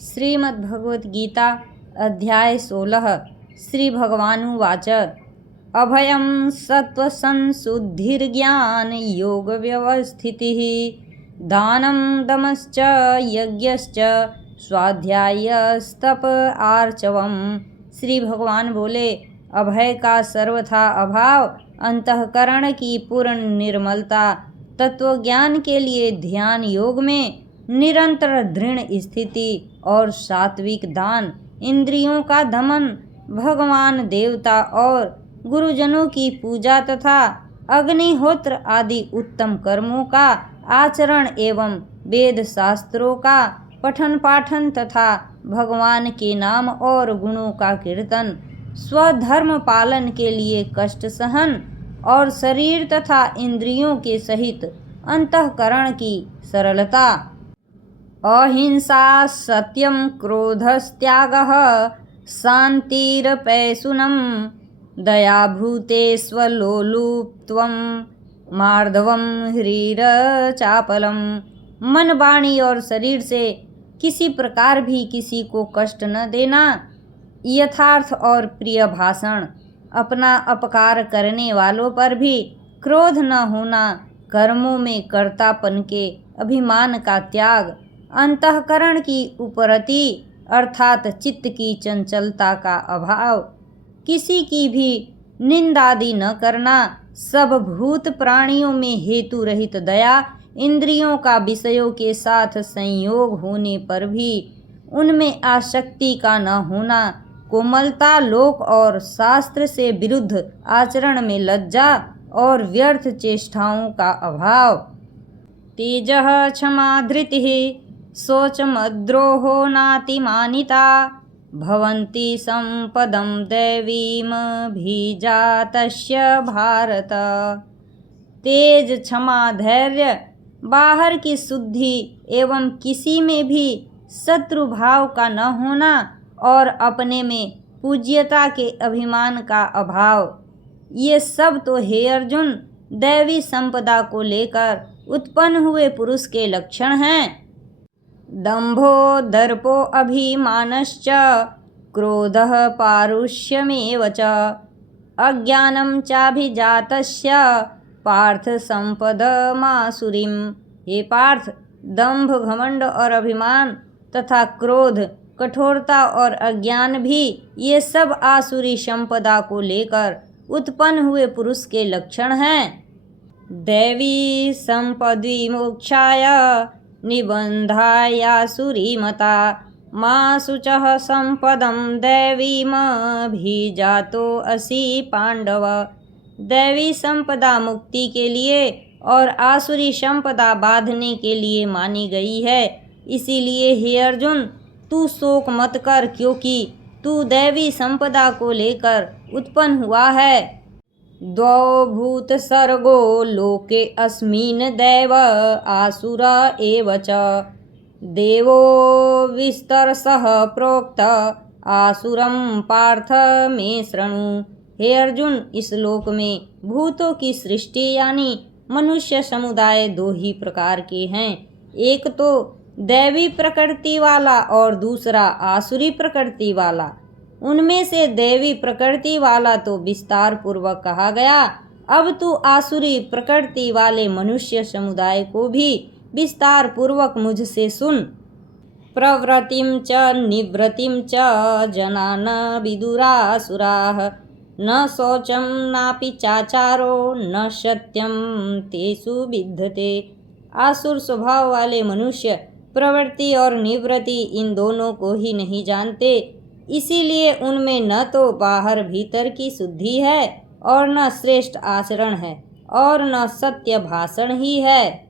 श्रीमद्भगवद्गीता अध्याय 16 श्री भगवानुवाच अभयं सत्त्वसंशुद्धिर्ज्ञान योगव्यवस्थितिः दानं दमश्च यज्ञश्च स्वाध्यायस्तप आर्चवम्। श्री भगवान बोले, अभय का सर्वथा अभाव, अंतःकरण की पूर्ण निर्मलता, तत्वज्ञान के लिए ध्यान योग में निरंतर दृढ़ स्थिति और सात्विक दान, इंद्रियों का दमन, भगवान देवता और गुरुजनों की पूजा तथा अग्निहोत्र आदि उत्तम कर्मों का आचरण एवं वेद शास्त्रों का पठन पाठन तथा भगवान के नाम और गुणों का कीर्तन, स्वधर्म पालन के लिए कष्ट सहन और शरीर तथा इंद्रियों के सहित अंतःकरण की सरलता, अहिंसा, सत्यम, क्रोधस्त्यागः, शान्तिरपैशुनम्, दयाभूतेष्वलोलुप्त्वं, मार्दवम, ह्रीरचापलम। मन, वाणी और शरीर से किसी प्रकार भी किसी को कष्ट न देना, यथार्थ और प्रिय भाषण, अपना अपकार करने वालों पर भी क्रोध न होना, कर्मों में कर्तापन के अभिमान का त्याग, अंतःकरण की उपरति अर्थात चित्त की चंचलता का अभाव, किसी की भी निंदादि न करना, सब भूत प्राणियों में हेतु रहित दया, इंद्रियों का विषयों के साथ संयोग होने पर भी उनमें आसक्ति का न होना, कोमलता, लोक और शास्त्र से विरुद्ध आचरण में लज्जा और व्यर्थ चेष्टाओं का अभाव, तेजः, क्षमा, धृतिः, शौचमद्रोहो नातिमानिता, भवन्ति संपदं दैवीमभिजातस्य भारत। तेज, क्षमा, धैर्य, बाहर की शुद्धि एवं किसी में भी शत्रु भाव का न होना और अपने में पूज्यता के अभिमान का अभाव, ये सब तो हे अर्जुन दैवी संपदा को लेकर उत्पन्न हुए पुरुष के लक्षण हैं। दंभो दर्पो अभिमानश्च, क्रोधः पारुष्यमेव च, अज्ञानं चाभिजातस्य पार्थ संपदमासुरीम्। हे पार्थ, दंभ, घमंड और अभिमान तथा क्रोध, कठोरता और अज्ञान भी ये सब आसुरी संपदा को लेकर उत्पन्न हुए पुरुष के लक्षण हैं। दैवी संपद्वि मोक्षाय निबंधायासुरी मता, मा शुचः संपदं दैवीमभिजातो असि पांडव। दैवी संपदा मुक्ति के लिए और आसुरी संपदा बांधने के लिए मानी गई है, इसीलिए हे अर्जुन तू शोक मत कर, क्योंकि तू दैवी संपदा को लेकर उत्पन्न हुआ है। द्वौ भूत सर्गो लोके अस्मिन् दैव आसुर एव च, देवो विस्तरसः प्रोक्त आसुरं पार्थ मे शृणु। हे अर्जुन, इस लोक में भूतों की सृष्टि यानी मनुष्य समुदाय दो ही प्रकार के हैं, एक तो दैवी प्रकृति वाला और दूसरा आसुरी प्रकृति वाला। उनमें से देवी प्रकृति वाला तो विस्तार पूर्वक कहा गया, अब तू आसुरी प्रकृति वाले मनुष्य समुदाय को भी विस्तार पूर्वक मुझसे सुन। प्रवृत्तिं च निवृत्तिं च जना न विदुरासुराः, न शौचं नापि चाचारो न सत्यं तेषु विद्यते। आसुर स्वभाव वाले मनुष्य प्रवृत्ति और निवृत्ति इन दोनों को ही नहीं जानते, इसीलिए उनमें न तो बाहर भीतर की शुद्धि है और न श्रेष्ठ आचरण है और न सत्य भाषण ही है।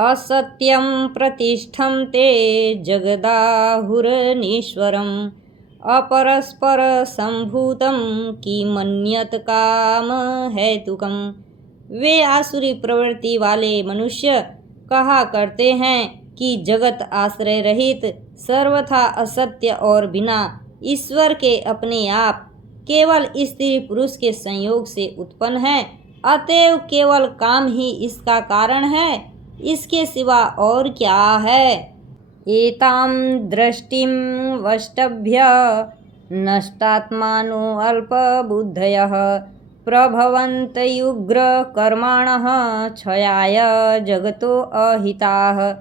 असत्यं प्रतिष्ठं ते जगदाहुरनीश्वरम्, अपरस्पर संभूतं किमन्यत् काम हेतुकम्। वे आसुरी प्रवृत्ति वाले मनुष्य कहा करते हैं कि जगत आश्रय रहित, सर्वथा असत्य और बिना ईश्वर के अपने आप केवल स्त्री पुरुष के संयोग से उत्पन्न है, अतएव केवल काम ही इसका कारण है, इसके सिवा और क्या है। एतां दृष्टिं वष्टभ्य नष्टात्मानो अल्पबुद्धयः प्रभवन्त्युग्रकर्माणः क्षयाय जगतो अहिताः।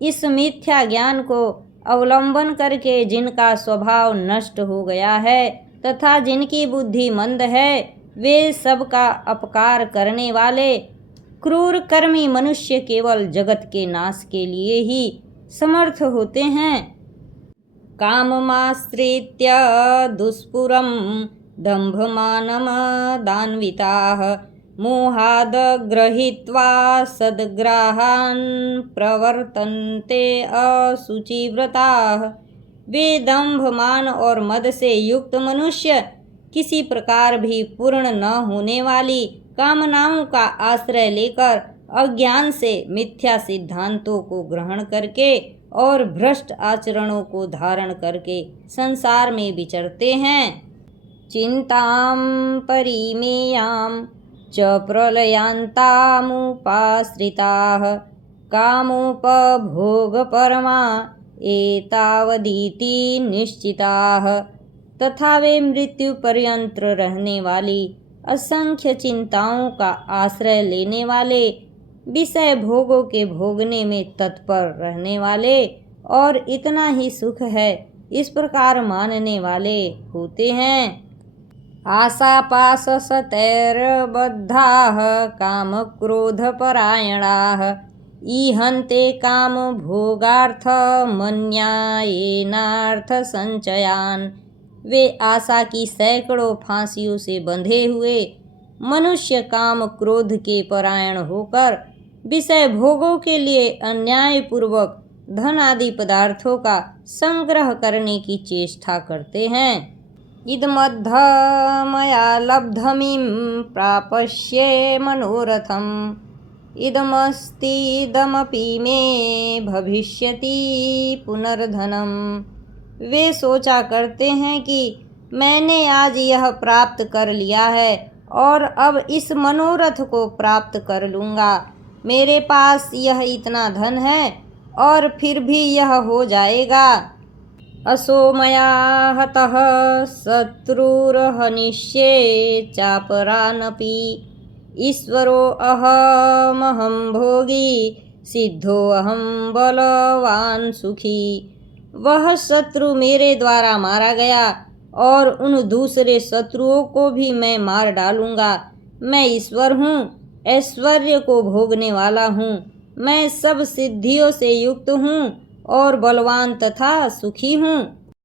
इस मिथ्या ज्ञान को अवलंबन करके जिनका स्वभाव नष्ट हो गया है तथा जिनकी बुद्धि मंद है, वे सबका अपकार करने वाले क्रूर कर्मी मनुष्य केवल जगत के नाश के लिए ही समर्थ होते हैं। काममाश्रित्य दुष्पुरं दम्भमानमदान्विताः मोहाद् गृहीत्वा सद्ग्राहान् प्रवर्तन्ते अशुचिव्रताः। वे दंभ, मान और मद से युक्त मनुष्य किसी प्रकार भी पूर्ण न होने वाली कामनाओं का आश्रय लेकर अज्ञान से मिथ्या सिद्धांतों को ग्रहण करके और भ्रष्ट आचरणों को धारण करके संसार में विचरते हैं। चिंतां परिमेयां च प्रलयान्तामुपाश्रिताः कामोपभोगपरमा एतावदीति निश्चिताः। तथा वे मृत्यु पर्यंत रहने वाली असंख्य चिंताओं का आश्रय लेने वाले, विषय भोगों के भोगने में तत्पर रहने वाले और इतना ही सुख है इस प्रकार मानने वाले होते हैं। आशापाशशतैर्बद्धाः कामक्रोधपरायणाः ईहन्ते कामभोगार्थमन्यायेनार्थसंचयान्। वे आशा की सैकड़ों फांसियों से बंधे हुए मनुष्य काम क्रोध के परायण होकर विषय भोगों के लिए अन्यायपूर्वक धन आदि पदार्थों का संग्रह करने की चेष्टा करते हैं। इदमद्ध मया लब्धमिं प्रापश्ये मनोरथम् इदमस्तीदमपि मे भविष्यति पुनर्धनम्। वे सोचा करते हैं कि मैंने आज यह प्राप्त कर लिया है और अब इस मनोरथ को प्राप्त कर लूँगा। मेरे पास यह इतना धन है और फिर भी यह हो जाएगा। असो मया हतः शत्रुर्हनिष्ये चापरानपि ईश्वरो अहमहं भोगी सिद्धोऽहं बलवान सुखी। वह शत्रु मेरे द्वारा मारा गया और उन दूसरे शत्रुओं को भी मैं मार डालूंगा। मैं ईश्वर हूँ, ऐश्वर्य को भोगने वाला हूँ, मैं सब सिद्धियों से युक्त हूँ और बलवान तथा सुखी हूँ।